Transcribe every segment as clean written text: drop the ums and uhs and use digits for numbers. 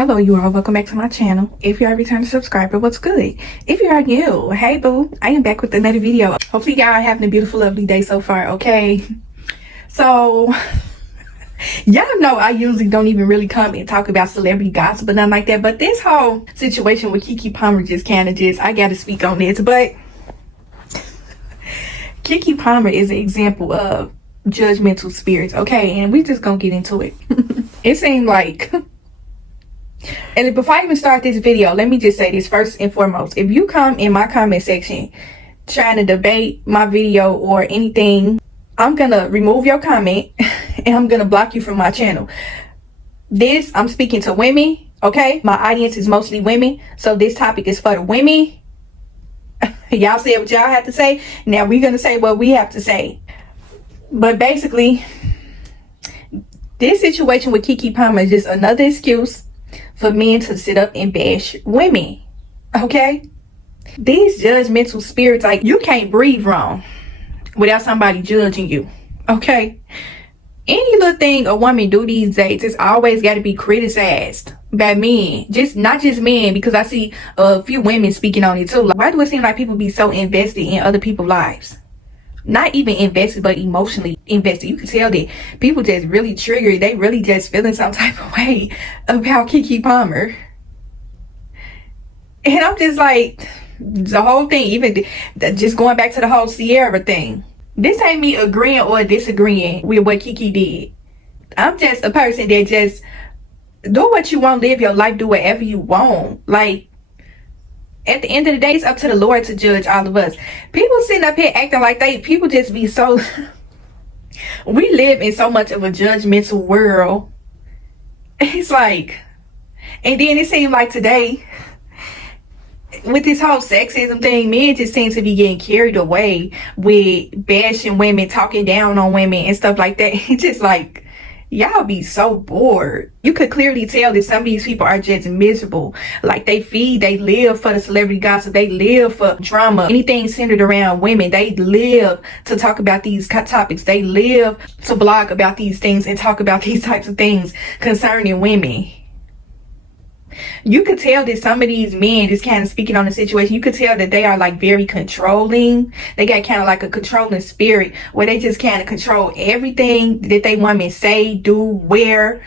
Hello, you all. Welcome back to my channel. If you are a returning subscriber, what's good? If you are new, hey boo, I am back with another video. Hopefully y'all are having a beautiful, lovely day so far, okay? So, y'all know I usually don't even really come and talk about celebrity gossip or nothing like that, but this whole situation with Keke Palmer I gotta speak on this, but Keke Palmer is an example of judgmental spirits, okay? And we just gonna get into it. It seemed like... And before I even start this video, let me just say this first and foremost. If you come in my comment section trying to debate my video or anything, I'm gonna remove your comment and I'm gonna block you from my channel. I'm speaking to women, okay? My audience is mostly women, so this topic is for the women. Y'all said what y'all have to say. Now we're gonna say what we have to say. But basically, this situation with Keke Palmer is just another excuse for men to sit up and bash women, okay? These judgmental spirits, like, you can't breathe wrong without somebody judging you, okay? Any little thing a woman do these days, it's always got to be criticized by men. Not just men, because I see a few women speaking on it too. Like, why do it seem like people be so invested in other people's lives? Not even invested, but emotionally invested. You can tell that people just really triggered. They really just feeling some type of way about Keke Palmer. And I'm just like, the whole thing, even just going back to the whole Sierra thing. This ain't me agreeing or disagreeing with what Keke did. I'm just a person that just do what you want, live your life, do whatever you want. Like, at the end of the day, it's up to the Lord to judge all of us. People sitting up here acting like people just be so... We live in so much of a judgmental world. It's like... And then it seems like today, with this whole sexism thing, men just seem to be getting carried away with bashing women, talking down on women and stuff like that. It's just like... Y'all be so bored. You could clearly tell that some of these people are just miserable. Like, they live for the celebrity gossip. They live for drama. Anything centered around women. They live to talk about these topics. They live to blog about these things and talk about these types of things concerning women. You could tell that some of these men, just kind of speaking on the situation, you could tell that they are like very controlling. They got kind of like a controlling spirit where they just kind of control everything that they want me to say, do, wear,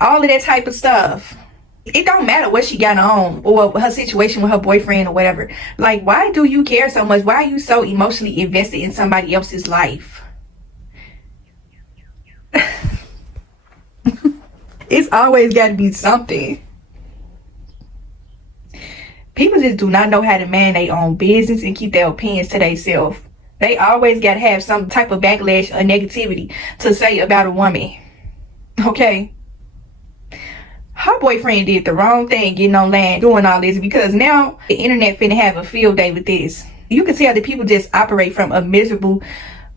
all of that type of stuff. It don't matter what she got on or her situation with her boyfriend or whatever. Like, why do you care so much? Why are you so emotionally invested in somebody else's life? It's always got to be something. People just do not know how to man their own business and keep their opinions to themselves. They always got to have some type of backlash or negativity to say about a woman. Okay? Her boyfriend did the wrong thing getting online doing all this, because now the internet finna have a field day with this. You can tell that people just operate from a miserable,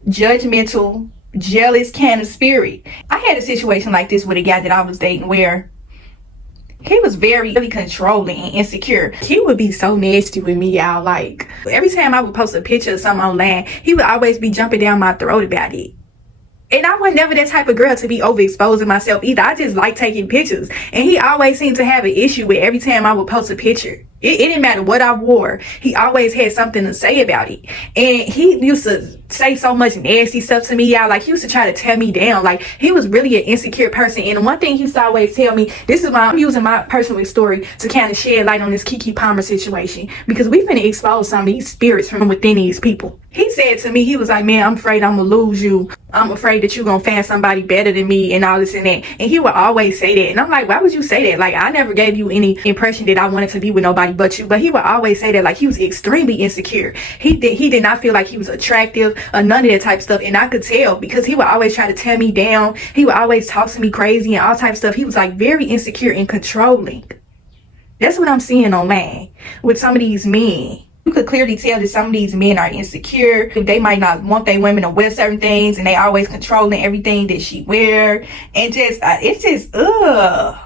judgmental, jealous kind of spirit. I had a situation like this with a guy that I was dating where he was really controlling and insecure. He would be so nasty with me, y'all. Like, every time I would post a picture of something online, he would always be jumping down my throat about it. And I was never that type of girl to be overexposing myself either. I just like taking pictures. And he always seemed to have an issue with every time I would post a picture. It didn't matter what I wore. He always had something to say about it. And he used to say so much nasty stuff to me, y'all. Like, he used to try to tear me down. Like, he was really an insecure person. And one thing he used to always tell me, this is why I'm using my personal story to kind of shed light on this Keke Palmer situation, because we finna expose some of these spirits from within these people. He said to me, he was like, man, I'm afraid I'm gonna lose you. I'm afraid that you're gonna find somebody better than me and all this and that. And he would always say that. And I'm like, why would you say that? Like, I never gave you any impression that I wanted to be with nobody but you. But he would always say that. Like, he was extremely insecure. He did not feel like he was attractive or none of that type of stuff. And I could tell, because he would always try to tear me down. He would always talk to me crazy and all type of stuff. He was like very insecure and controlling. That's what I'm seeing online with some of these men. You could clearly tell that some of these men are insecure. They might not want their women to wear certain things, and they always controlling everything that she wear. And just, it's just, ugh.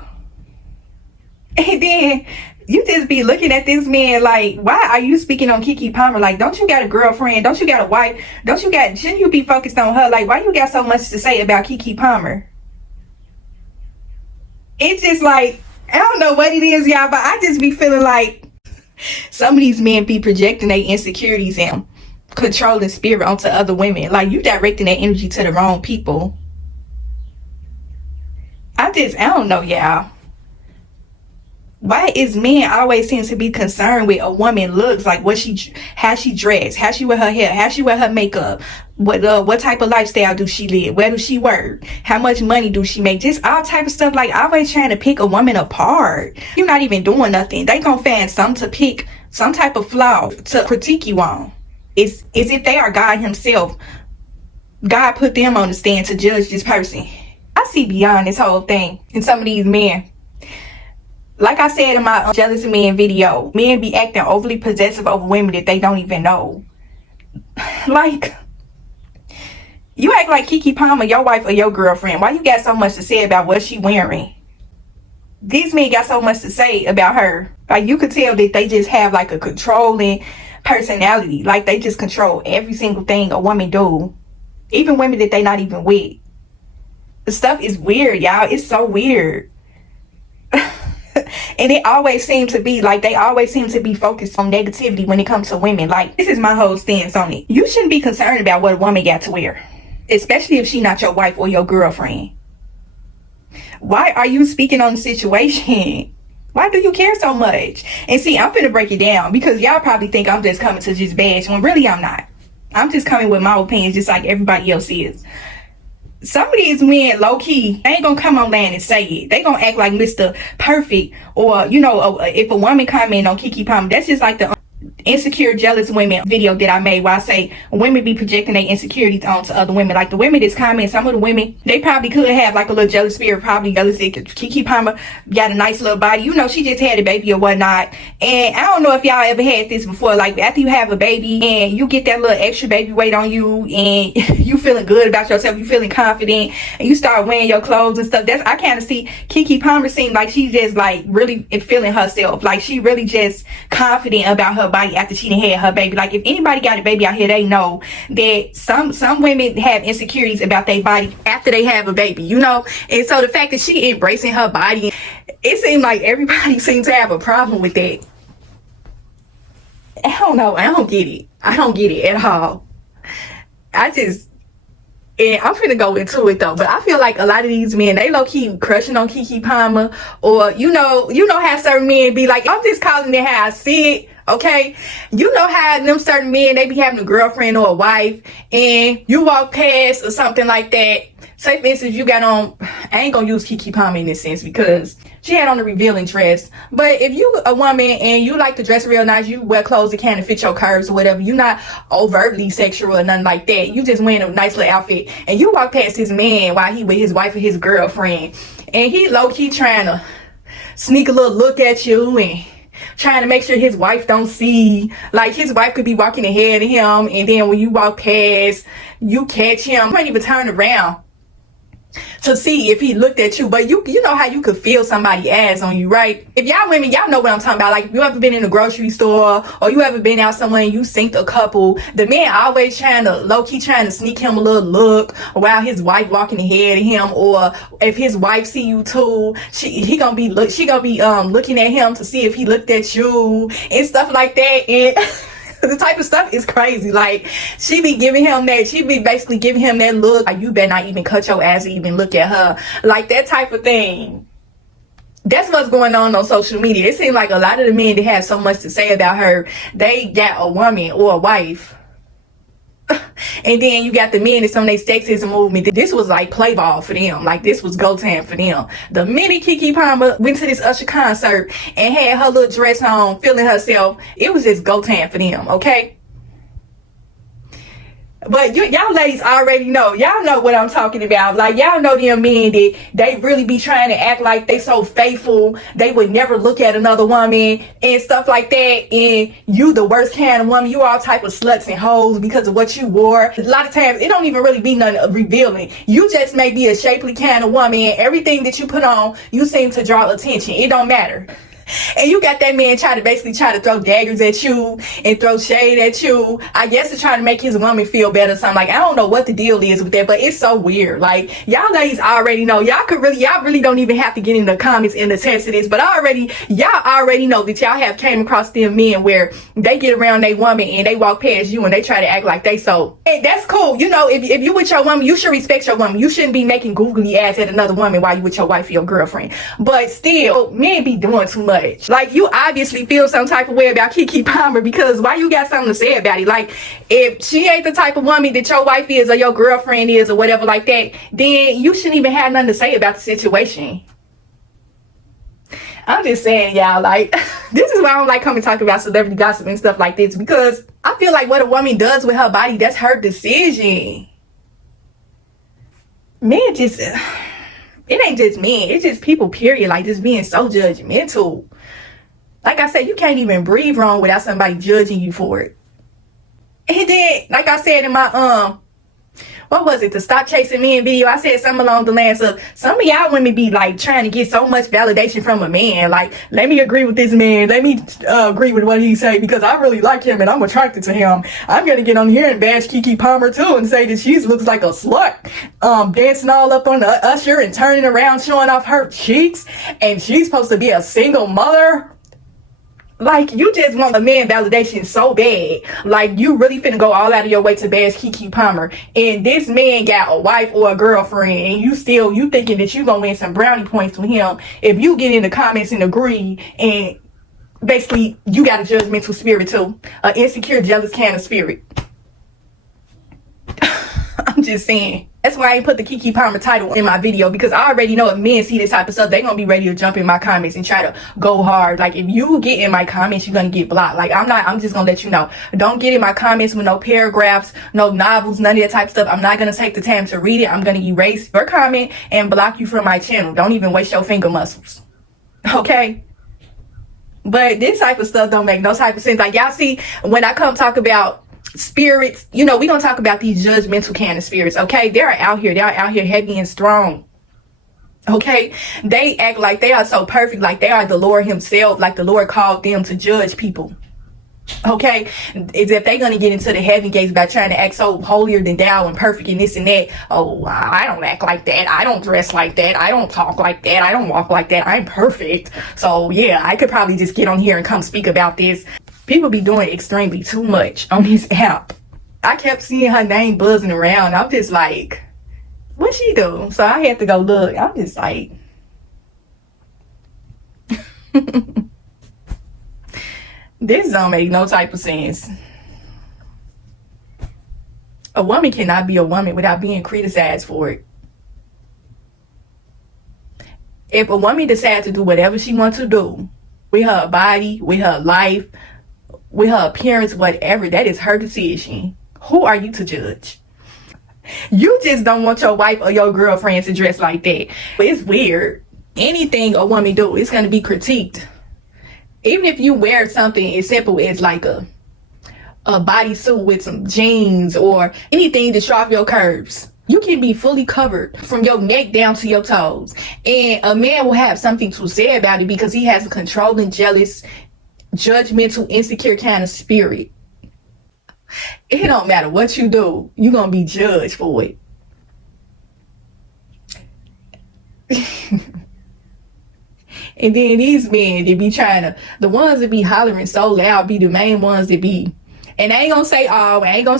And then you just be looking at this man like, why are you speaking on Keke Palmer? Like, don't you got a girlfriend? Don't you got a wife? Shouldn't you be focused on her? Like, why you got so much to say about Keke Palmer? It's just like, I don't know what it is, y'all, but I just be feeling like some of these men be projecting their insecurities and controlling spirit onto other women. Like, you directing that energy to the wrong people. I don't know, y'all. Why is men always seem to be concerned with a woman looks, like how she dressed, how she wear her hair, how she wear her makeup, what type of lifestyle do she live, where does she work, how much money do she make, just all type of stuff. Like, always trying to pick a woman apart. You're not even doing nothing. They gonna find something to pick, some type of flaw to critique you on. It's as if they are God himself. God put them on the stand to judge this person. I see beyond this whole thing in some of these men. Like I said in my jealous men video, men be acting overly possessive over women that they don't even know. Like, you act like Keke Palmer, your wife or your girlfriend. Why you got so much to say about what she wearing? These men got so much to say about her. Like, you could tell that they just have like a controlling personality. Like, they just control every single thing a woman do. Even women that they not even with. The stuff is weird, y'all. It's so weird. And it always seems to be like, they always seem to be focused on negativity when it comes to women. Like, this is my whole stance on it. You shouldn't be concerned about what a woman got to wear, especially if she's not your wife or your girlfriend. Why are you speaking on the situation? Why do you care so much? And see, I'm finna break it down, because y'all probably think I'm just coming to just bash, when really I'm not. I'm just coming with my opinions just like everybody else is. Some of these men, low-key, they ain't gonna come on land and say it. They gonna act like Mr. Perfect. Or, you know, if a woman comment on Keke Palmer, that's just like the insecure, jealous women video that I made, where I say women be projecting their insecurities onto other women. Like, the women that's commenting, some of the women, they probably could have like a little jealous spirit, probably jealous. Keke Palmer got a nice little body, you know, she just had a baby or whatnot. And I don't know if y'all ever had this before, like, after you have a baby and you get that little extra baby weight on you and you feeling good about yourself, you feeling confident, and you start wearing your clothes and stuff. That's, I kind of see Keke Palmer seem like she's just like really feeling herself, like she really just confident about her body after she done had her baby. Like, if anybody got a baby out here, they know that some women have insecurities about their body after they have a baby, you know. And so the fact that she embracing her body, it seems like everybody seems to have a problem with that. I don't know. I don't get it. I don't get it at all. And I'm finna go into it though, but I feel like a lot of these men, they low-key crushing on Keke Palmer, or you know how certain men be like, I'm just calling it how I see it, okay? You know how them certain men, they be having a girlfriend or a wife, and you walk past or something like that. Say for instance, you got on, I ain't gonna use Keke Palmer in this sense because she had on a revealing dress. But if you a woman and you like to dress real nice, you wear clothes that kind of fit your curves or whatever, you're not overtly sexual or nothing like that. You just wearing a nice little outfit, and you walk past this man while he with his wife or his girlfriend, and he low-key trying to sneak a little look at you and trying to make sure his wife don't see. Like, his wife could be walking ahead of him, and then when you walk past, you catch him. You can't even turn around to see if he looked at you. But you know how you could feel somebody ass on you, right? If y'all women, y'all know what I'm talking about. Like, if you ever been in a grocery store, or you ever been out somewhere and you synced a couple, the man always low-key trying to sneak him a little look while his wife walking ahead of him. Or if his wife see you too, she gonna be looking at him to see if he looked at you and stuff like that. And the type of stuff is crazy. Like, she be basically giving him that look, like, you better not even cut your ass to even look at her, like that type of thing. That's what's going on social media. It seems like a lot of the men that have so much to say about her, they got a woman or a wife. And then you got the men that's on their sexism movement. This was like play ball for them. Like, this was go time for them. The minute Keke Palmer went to this Usher concert and had her little dress on, feeling herself, it was just go time for them, okay? But y'all ladies already know. Y'all know what I'm talking about. Like, y'all know them men that they really be trying to act like they so faithful, they would never look at another woman and stuff like that. And you the worst kind of woman. You all type of sluts and hoes because of what you wore. A lot of times it don't even really be nothing revealing. You just may be a shapely kind of woman, and everything that you put on, you seem to draw attention. It don't matter. And you got that man basically try to throw daggers at you and throw shade at you. I guess to try to make his woman feel better or something. Like, I don't know what the deal is with that, but it's so weird. Like, y'all ladies already know. Y'all really don't even have to get in the comments and attest to this, but y'all already know that y'all have came across them men where they get around their woman and they walk past you and they try to act like they so. And that's cool. You know, if you with your woman, you should respect your woman. You shouldn't be making googly ass at another woman while you with your wife or your girlfriend. But still, men be doing too much. Like, you obviously feel some type of way about Keke Palmer because why you got something to say about it? Like, if she ain't the type of woman that your wife is or your girlfriend is or whatever like that, then you shouldn't even have nothing to say about the situation. I'm just saying, y'all, like, this is why I don't like coming talk about celebrity gossip and stuff like this, because I feel like what a woman does with her body, that's her decision. Men just, it ain't just men, it's just people, period, like, just being so judgmental. Like I said, you can't even breathe wrong without somebody judging you for it. And then, like I said in my, what was it, the Stop Chasing Men video, I said something along the lines of, some of y'all women be like trying to get so much validation from a man. Like, let me agree with this man. Let me agree with what he say because I really like him and I'm attracted to him. I'm going to get on here and bash Keke Palmer too and say that she looks like a slut. Dancing all up on the usher and turning around, showing off her cheeks. And she's supposed to be a single mother. Like, you just want a man validation so bad. Like, you really finna go all out of your way to bash Keke Palmer. And this man got a wife or a girlfriend. And you thinking that you gonna win some brownie points with him. If you get in the comments and agree. And basically, you got a judgmental spirit too. An insecure, jealous kind of spirit. I'm just saying. That's why I ain't put the Keke Palmer title in my video, because I already know if men see this type of stuff, they gonna be ready to jump in my comments and try to go hard. Like, if you get in my comments, you're gonna get blocked. Like, I'm just gonna let you know. Don't get in my comments with no paragraphs, no novels, none of that type of stuff. I'm not gonna take the time to read it. I'm gonna erase your comment and block you from my channel. Don't even waste your finger muscles. Okay? But this type of stuff don't make no type of sense. Like, y'all see, when I come talk about spirits, you know, we're gonna talk about these judgmental kind of spirits. Okay, they're out here heavy and strong. Okay, they act like they are so perfect, like they are the Lord himself, like the Lord called them to judge people. Okay, is if they're gonna get into the heaven gates by trying to act so holier than thou and perfect and this and that. Oh, I don't act like that, I don't dress like that, I don't talk like that, I don't walk like that, I'm perfect. So yeah, I could probably just get on here and come speak about this. People be doing extremely too much on this app. I kept seeing her name buzzing around. I'm just like, what she do? So I had to go look. I'm just like, this don't make no type of sense. A woman cannot be a woman without being criticized for it. If a woman decides to do whatever she wants to do with her body, with her life, with her appearance, whatever, that is her decision. Who are you to judge? You just don't want your wife or your girlfriend to dress like that. But it's weird. Anything a woman do, it's going to be critiqued. Even if you wear something as simple as like a bodysuit with some jeans or anything to show off your curves, you can be fully covered from your neck down to your toes. And a man will have something to say about it because he has a controlling, jealous, judgmental, insecure kind of spirit. It don't matter what you do, you're gonna be judged for it. And then these men, they be trying to, the ones that be hollering so loud be the main ones that be, and I ain't gonna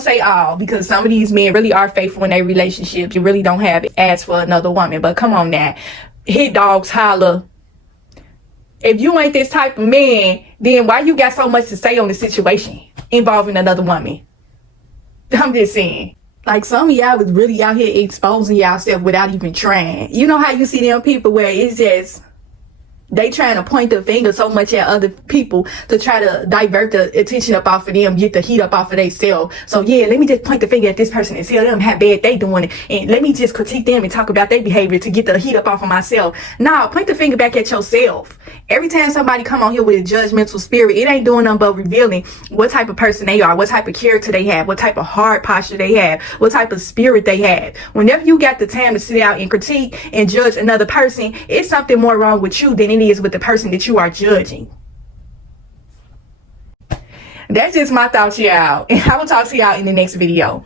say all, because some of these men really are faithful in their relationships. You really don't have it as for another woman. But come on now, hit dogs holler. If you ain't this type of man, then why you got so much to say on the situation involving another woman? I'm just saying. Like, some of y'all was really out here exposing yourself without even trying. You know how you see them people where it's just, they trying to point the finger so much at other people to try to divert the attention up off of them, get the heat up off of themselves. So yeah, let me just point the finger at this person and tell them how bad they doing it. And let me just critique them and talk about their behavior to get the heat up off of myself. Nah, point the finger back at yourself. Every time somebody come on here with a judgmental spirit, it ain't doing nothing but revealing what type of person they are, what type of character they have, what type of heart posture they have, what type of spirit they have. Whenever you got the time to sit out and critique and judge another person, it's something more wrong with you than it is with the person that you are judging. That's just my thoughts, y'all. And I will talk to y'all in the next video.